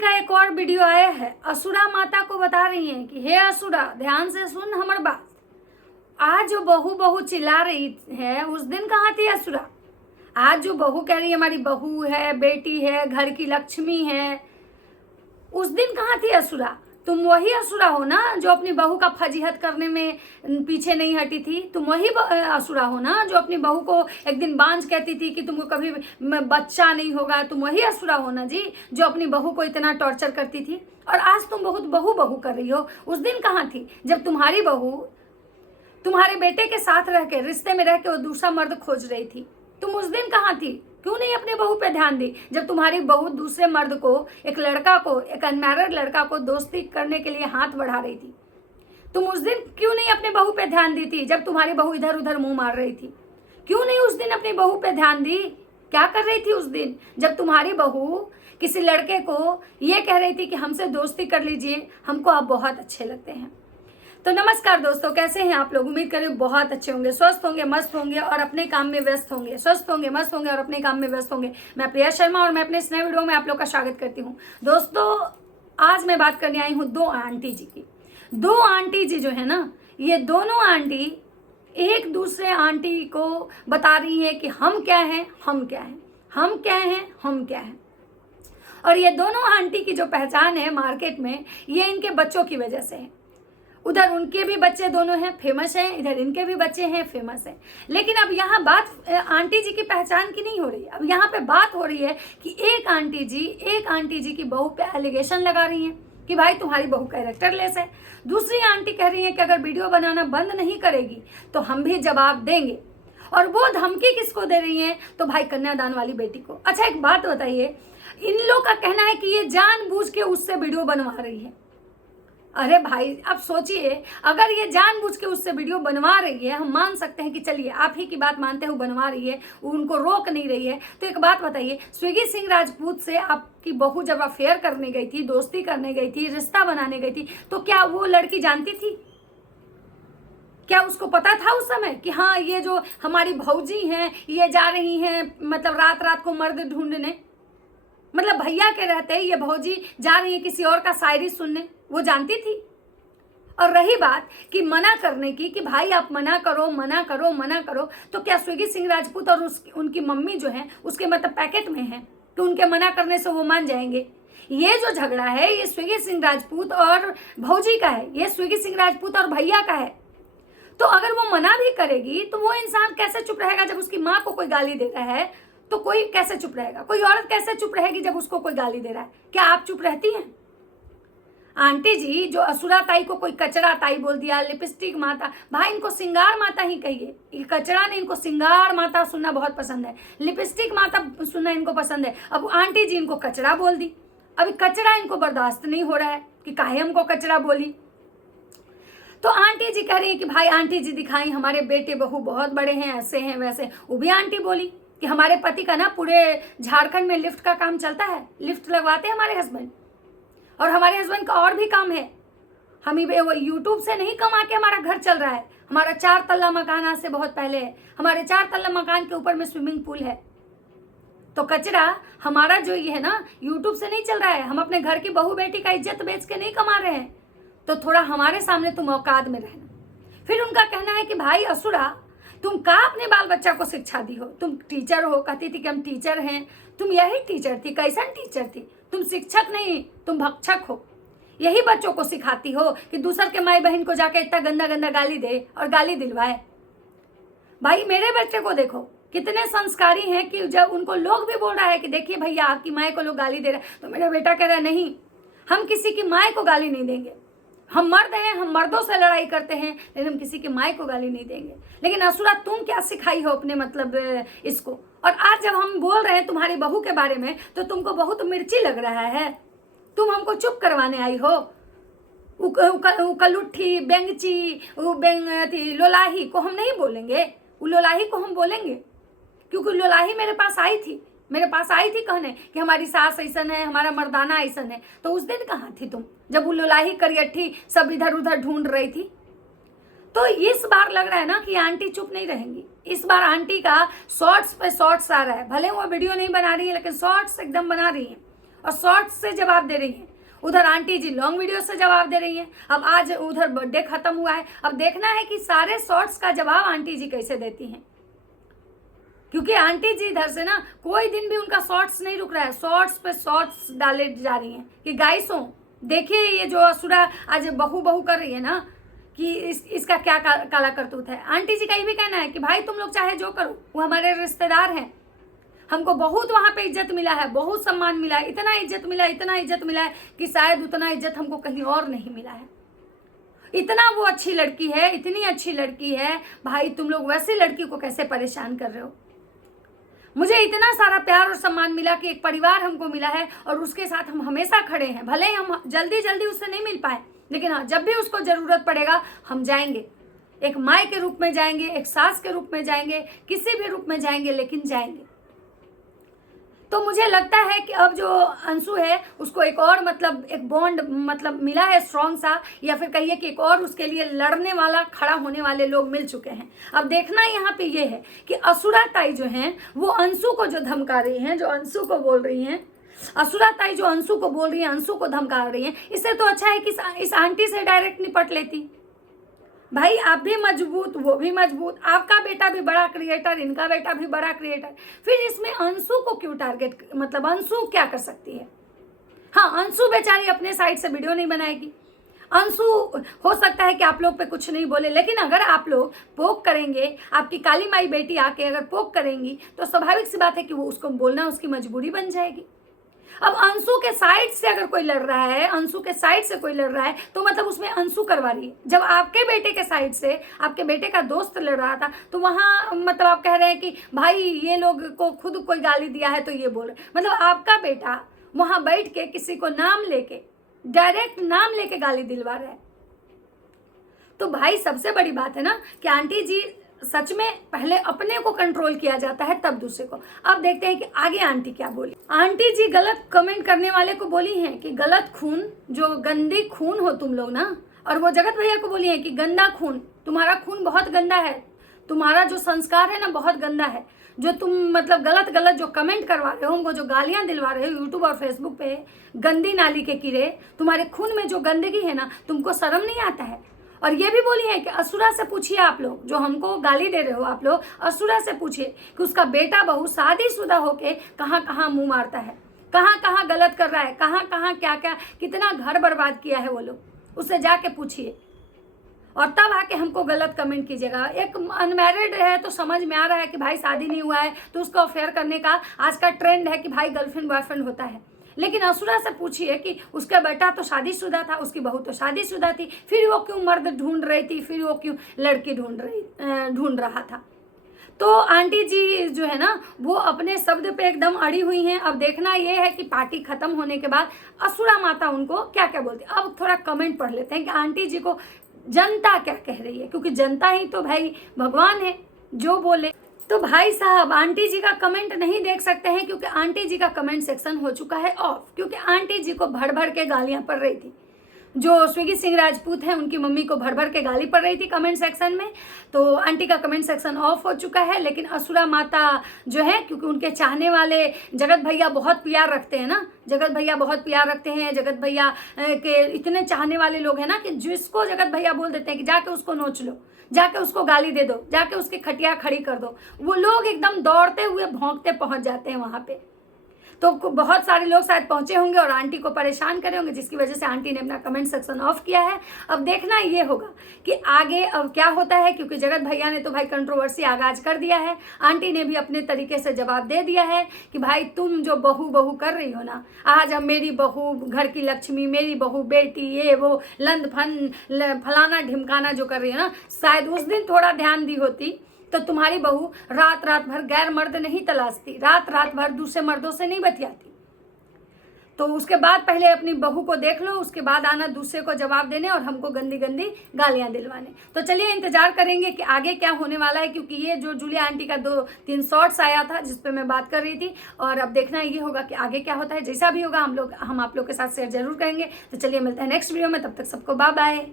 का एक और वीडियो आया है। असुरा माता को बता रही हैं कि हे असुरा, ध्यान से सुन हमार बात। आज जो बहू बहू चिल्ला रही है, उस दिन कहाँ थी असुरा? आज जो बहू कह रही है हमारी बहू है, बेटी है, घर की लक्ष्मी है, उस दिन कहाँ थी असुरा? तुम वही असुरा हो ना जो अपनी बहू का फजीहत करने में पीछे नहीं हटी थी। तुम वही असुरा हो ना जो अपनी बहू को एक दिन बांझ कहती थी कि तुमको कभी बच्चा नहीं होगा। तुम वही असुरा हो ना जी जो अपनी बहू को इतना टॉर्चर करती थी। और आज तुम बहुत बहू बहू कर रही हो। उस दिन कहाँ थी जब तुम्हारी बहू तुम्हारे बेटे के साथ रह के, रिश्ते में रह के वो दूसरा मर्द खोज रही थी? तुम उस दिन कहाँ थी? क्यों नहीं अपने बहू पे ध्यान दी जब तुम्हारी बहू दूसरे मर्द को, एक लड़का को, एक अनमैरिड लड़का को दोस्ती करने के लिए हाथ बढ़ा रही थी? तुम उस दिन क्यों नहीं अपने बहू पे ध्यान दी थी जब तुम्हारी बहू इधर उधर मुंह मार रही थी? क्यों नहीं उस दिन अपनी बहू पे ध्यान दी? क्या कर रही थी उस दिन जब तुम्हारी बहू किसी लड़के को ये कह रही थी कि हमसे दोस्ती कर लीजिए, हमको आप बहुत अच्छे लगते हैं? तो नमस्कार दोस्तों, कैसे हैं आप लोग? उम्मीद करें बहुत अच्छे होंगे, स्वस्थ होंगे, मस्त होंगे और अपने काम में व्यस्त होंगे। स्वस्थ होंगे, मस्त होंगे और अपने काम में व्यस्त होंगे। मैं प्रिया शर्मा और मैं अपने इस नए वीडियो में आप लोग का स्वागत करती हूँ। दोस्तों, आज मैं बात करने आई हूँ दो आंटी जी की। दो आंटी जी जो है ना, ये दोनों आंटी एक दूसरे आंटी को बता रही है कि हम क्या हैं, हम क्या हैं, हम क्या हैं, हम क्या हैं। और ये दोनों आंटी की जो पहचान है मार्केट में, ये इनके बच्चों की वजह से है। उधर उनके भी बच्चे दोनों हैं, फेमस हैं, इधर इनके भी बच्चे हैं, फेमस हैं। लेकिन अब यहाँ बात आंटी जी की पहचान की नहीं हो रही है। अब यहाँ पे बात हो रही है कि एक आंटी जी की बहू पे एलिगेशन लगा रही हैं कि भाई तुम्हारी बहू कैरेक्टरलेस है। दूसरी आंटी कह रही है कि अगर वीडियो बनाना बंद नहीं करेगी तो हम भी जवाब देंगे। और वो धमकी किसको दे रही है? तो भाई कन्यादान वाली बेटी को। अच्छा, एक बात बताइए, इन लोग का कहना है कि ये जानबूझ के उससे वीडियो बनवा रही है। अरे भाई, अब सोचिए, अगर ये जानबूझ के उससे वीडियो बनवा रही है, हम मान सकते हैं कि चलिए आप ही की बात मानते हैं, वो बनवा रही है, उनको रोक नहीं रही है। तो एक बात बताइए, स्विगी सिंह राजपूत से आपकी बहू जब अफेयर करने गई थी, दोस्ती करने गई थी, रिश्ता बनाने गई थी, तो क्या वो लड़की जानती थी? क्या उसको पता था उस समय कि हाँ ये जो हमारी भौजी हैं ये जा रही हैं मतलब रात रात को मर्द ढूंढने? मतलब भैया के रहते ये भौजी जा रही है किसी और का शायरी सुनने, वो जानती थी? और रही बात कि मना करने की, कि भाई आप मना करो, मना करो, मना करो, तो क्या स्विगी सिंह राजपूत और उनकी मम्मी जो है उसके मतलब पैकेट में है कि उनके मना करने से वो मान जाएंगे? ये जो झगड़ा है ये स्विगी सिंह राजपूत और भौजी का है, ये स्विगी सिंह राजपूत और भैया का है। तो अगर वो मना भी करेगी तो वो इंसान कैसे चुप रहेगा जब उसकी माँ को कोई गाली दे रहा है? तो कोई कैसे चुप रहेगा? कोई औरत कैसे चुप रहेगी जब उसको कोई गाली दे रहा है? क्या आप चुप रहती हैं? आंटी जी जो असुरा ताई को कोई कचरा ताई बोल दिया, लिपस्टिक माता, भाई इनको सिंगार माता ही कहिए। ये कचरा नहीं, इनको सिंगार माता सुनना बहुत पसंद है, लिपस्टिक माता सुनना इनको पसंद है। अब आंटी जी इनको कचरा बोल दी। अभी कचरा इनको बर्दाश्त नहीं हो रहा है कि काहे हमको कचरा बोली। तो आंटी जी कह रही है कि भाई आंटी जी दिखाई हमारे बेटे बहू बहुत बड़े हैं, ऐसे हैं वैसे। वो भी आंटी बोली कि हमारे पति का ना पूरे झारखंड में लिफ्ट का काम चलता है, लिफ्ट लगवाते हैं हमारे हस्बैंड, और हमारे हस्बैंड का और भी काम है। हम वो यूट्यूब से नहीं कमा के हमारा घर चल रहा है। हमारा 4 तल्ला मकान आज से बहुत पहले है, हमारे 4 तल्ला मकान के ऊपर में स्विमिंग पूल है। तो कचरा हमारा जो ये है ना यूट्यूब से नहीं चल रहा है। हम अपने घर की बहू बेटी का इज्जत बेच के नहीं कमा रहे हैं। तो थोड़ा हमारे सामने तुम औकात में रहना। फिर उनका कहना है कि भाई असुरा, तुम का अपने बाल बच्चा को शिक्षा दी हो? तुम टीचर हो, कहती थी कि हम टीचर हैं। तुम यही टीचर थी? कैसन टीचर थी? तुम शिक्षक नहीं, तुम भक्षक हो। यही बच्चों को सिखाती हो कि दूसर के माई बहन को जाके इतना गंदा गंदा गाली दे और गाली दिलवाए। भाई मेरे बच्चे को देखो कितने संस्कारी हैं कि जब उनको लोग भी बोल रहा है कि देखिए भैया आपकी माए को लोग गाली दे रहे हैं, तो मेरा बेटा कह रहा है नहीं, हम किसी की माए को गाली नहीं देंगे। हम मर्द हैं, हम मर्दों से लड़ाई करते हैं, लेकिन हम किसी की माई को गाली नहीं देंगे। लेकिन असुरा तुम क्या सिखाई हो अपने मतलब इसको? और आज जब हम बोल रहे हैं तुम्हारी बहू के बारे में तो तुमको बहुत मिर्ची लग रहा है। तुम हमको चुप करवाने आई हो। उकलुट्ठी, बेंगची, लोलाही को हम नहीं बोलेंगे, लोलाही को हम बोलेंगे, क्योंकि लोलाही मेरे पास आई थी कहने कि हमारी सास ऐसन है, हमारा मर्दाना ऐसन है। तो उस दिन कहाँ थी तुम जब वो लोलाही करियठी सब इधर उधर ढूंढ रही थी? तो इस बार लग रहा है ना कि आंटी चुप नहीं रहेंगी। इस बार आंटी का शॉर्ट्स पे शॉर्ट्स आ रहा है। भले वो वीडियो नहीं बना रही है लेकिन शॉर्ट्स एकदम बना रही है। और शॉर्ट्स से जवाब दे रही हैं। उधर आंटी जी लॉन्ग वीडियो से जवाब दे रही हैं। अब आज उधर बर्थडे खत्म हुआ है, अब देखना है कि सारे शॉर्ट्स का जवाब आंटी जी कैसे देती हैं, क्योंकि आंटी जी इधर से ना कोई दिन भी उनका शॉर्ट्स नहीं रुक रहा है, शॉर्ट्स पे शॉर्ट्स डाले जा रही हैं कि गाइसों देखिए ये जो असुरा आज बहू बहू कर रही है ना कि इसका क्या काला करतूत है। आंटी जी का ये भी कहना है कि भाई तुम लोग चाहे जो करो, वो हमारे रिश्तेदार हैं, हमको बहुत वहाँ पे इज्जत मिला है, बहुत सम्मान मिला है, इतना इज्जत मिला है कि शायद उतना इज्जत हमको कहीं और नहीं मिला है। इतना वो अच्छी लड़की है, इतनी अच्छी लड़की है, भाई तुम लोग वैसी लड़की को कैसे परेशान कर रहे हो। मुझे इतना सारा प्यार और सम्मान मिला कि एक परिवार हमको मिला है और उसके साथ हम हमेशा खड़े हैं। भले ही हम जल्दी उससे नहीं मिल पाए, लेकिन हाँ जब भी उसको ज़रूरत पड़ेगा हम जाएंगे, एक माँ के रूप में जाएंगे, एक सास के रूप में जाएंगे, किसी भी रूप में जाएंगे, लेकिन जाएंगे। तो मुझे लगता है कि अब जो अंशु है उसको एक और एक बॉन्ड मिला है स्ट्रॉन्ग सा, या फिर कहिए कि एक और उसके लिए लड़ने वाला, खड़ा होने वाले लोग मिल चुके हैं। अब देखना यहाँ पे ये है कि असुरा ताई जो हैं वो अंशु को जो धमका रही हैं, जो अंशु को बोल रही हैं, असुरा ताई जो अंशु को बोल रही है, अंशु को धमका रही हैं, इससे तो अच्छा है कि इस आंटी से डायरेक्ट निपट लेती। भाई आप भी मजबूत, वो भी मजबूत, आपका बेटा भी बड़ा क्रिएटर, इनका बेटा भी बड़ा क्रिएटर, फिर इसमें अंशु को क्यों टारगेट, अंशु क्या कर सकती है। हाँ अंशु बेचारी अपने साइड से वीडियो नहीं बनाएगी, अंशु हो सकता है कि आप लोग पे कुछ नहीं बोले, लेकिन अगर आप लोग पोक करेंगे, आपकी काली माई बेटी आके अगर पोक करेंगी तो स्वाभाविक सी बात है कि वो उसको बोलना उसकी मजबूरी बन जाएगी। अब अंशु के साइड से अगर कोई लड़ रहा है, अंशु के साइड से कोई लड़ रहा है तो उसमें अंशु करवा रही है। जब आपके बेटे के साइड से आपके बेटे का दोस्त लड़ रहा था तो वहाँ आप कह रहे हैं कि भाई ये लोग को खुद कोई गाली दिया है तो ये बोल रहे, आपका बेटा वहाँ बैठ के किसी को नाम लेके, डायरेक्ट नाम लेके गाली दिलवा रहा है। तो भाई सबसे बड़ी बात है ना कि आंटी जी सच में पहले अपने को कंट्रोल किया जाता है तब दूसरे को। अब देखते हैं कि आगे आंटी क्या बोली। आंटी जी गलत कमेंट करने वाले को बोली हैं कि गलत खून, जो गंदी खून हो तुम लोग ना, और वो जगत भैया को बोली है कि गंदा खून, तुम्हारा खून बहुत गंदा है, तुम्हारा जो संस्कार है ना बहुत गंदा है, जो तुम गलत जो कमेंट करवा रहे हो, उनको जो गालियां दिलवा रहे हो यूट्यूब और फेसबुक पे, गंदी नाली के कीड़े, तुम्हारे खून में जो गंदगी है ना, तुमको शर्म नहीं आता है। और ये भी बोली है कि असुरा से पूछिए, आप लोग जो हमको गाली दे रहे हो, आप लोग असुरा से पूछिए कि उसका बेटा बहू शादीशुदा होके कहाँ कहाँ मुंह मारता है, कहाँ कहाँ गलत कर रहा है, कहाँ कहाँ क्या क्या कितना घर बर्बाद किया है वो लोग, उससे जाके पूछिए और तब आके हमको गलत कमेंट कीजिएगा। एक अनमैरिड है तो समझ में आ रहा है कि भाई शादी नहीं हुआ है तो उसको अफेयर करने का आज का ट्रेंड है कि भाई गर्लफ्रेंड बॉयफ्रेंड होता है, लेकिन असुरा से पूछिए कि उसका बेटा तो शादीशुदा था, उसकी बहू तो शादीशुदा थी, फिर वो क्यों मर्द ढूंढ रही थी, फिर वो क्यों लड़की ढूंढ रहा था। तो आंटी जी जो है ना वो अपने शब्द पे एकदम अड़ी हुई हैं। अब देखना ये है कि पार्टी खत्म होने के बाद असुरा माता उनको क्या क्या बोलती है। अब थोड़ा कमेंट पढ़ लेते हैं कि आंटी जी को जनता क्या कह रही है, क्योंकि जनता ही तो भाई भगवान है, जो बोले। तो भाई साहब आंटी जी का कमेंट नहीं देख सकते हैं क्योंकि आंटी जी का कमेंट सेक्शन हो चुका है ऑफ, क्योंकि आंटी जी को भर भर के गालियां पड़ रही थी। जो स्विगी सिंह राजपूत हैं उनकी मम्मी को भर भर के गाली पड़ रही थी कमेंट सेक्शन में, तो आंटी का कमेंट सेक्शन ऑफ हो चुका है। लेकिन असुरा माता जो है, क्योंकि उनके चाहने वाले जगत भैया बहुत प्यार रखते हैं ना, जगत भैया बहुत प्यार रखते हैं, जगत भैया के इतने चाहने वाले लोग हैं ना कि जिसको जगत भैया बोल देते हैं कि जाके उसको नोच लो, जाके उसको गाली दे दो, जाके उसकी खटिया खड़ी कर दो, वो लोग एकदम दौड़ते हुए भौंकते पहुंच जाते हैं वहां पे। तो बहुत सारे लोग शायद पहुंचे होंगे और आंटी को परेशान करे होंगे, जिसकी वजह से आंटी ने अपना कमेंट सेक्शन ऑफ किया है। अब देखना ये होगा कि आगे अब क्या होता है, क्योंकि जगत भैया ने तो भाई कंट्रोवर्सी आगाज कर दिया है, आंटी ने भी अपने तरीके से जवाब दे दिया है कि भाई तुम जो बहू बहू कर रही हो ना, आज अब मेरी बहू घर की लक्ष्मी, मेरी बहू बेटी, ये वो लंद फन फलाना ढिमकाना जो कर रही है ना, शायद उस दिन थोड़ा ध्यान दी होती तो तुम्हारी बहू रात रात भर गैर मर्द नहीं तलाशती, रात रात भर दूसरे मर्दों से नहीं बतियाती। तो उसके बाद पहले अपनी बहू को देख लो, उसके बाद आना दूसरे को जवाब देने और हमको गंदी गंदी गालियां दिलवाने। तो चलिए इंतजार करेंगे कि आगे क्या होने वाला है, क्योंकि ये जो जूलिया आंटी का 2-3 शॉर्ट्स आया था जिस पे मैं बात कर रही थी, और अब देखना ये होगा कि आगे क्या होता है। जैसा भी होगा हम आप लोग के साथ शेयर जरूर करेंगे। तो चलिए मिलते हैं नेक्स्ट वीडियो में, तब तक सबको बाय बाय।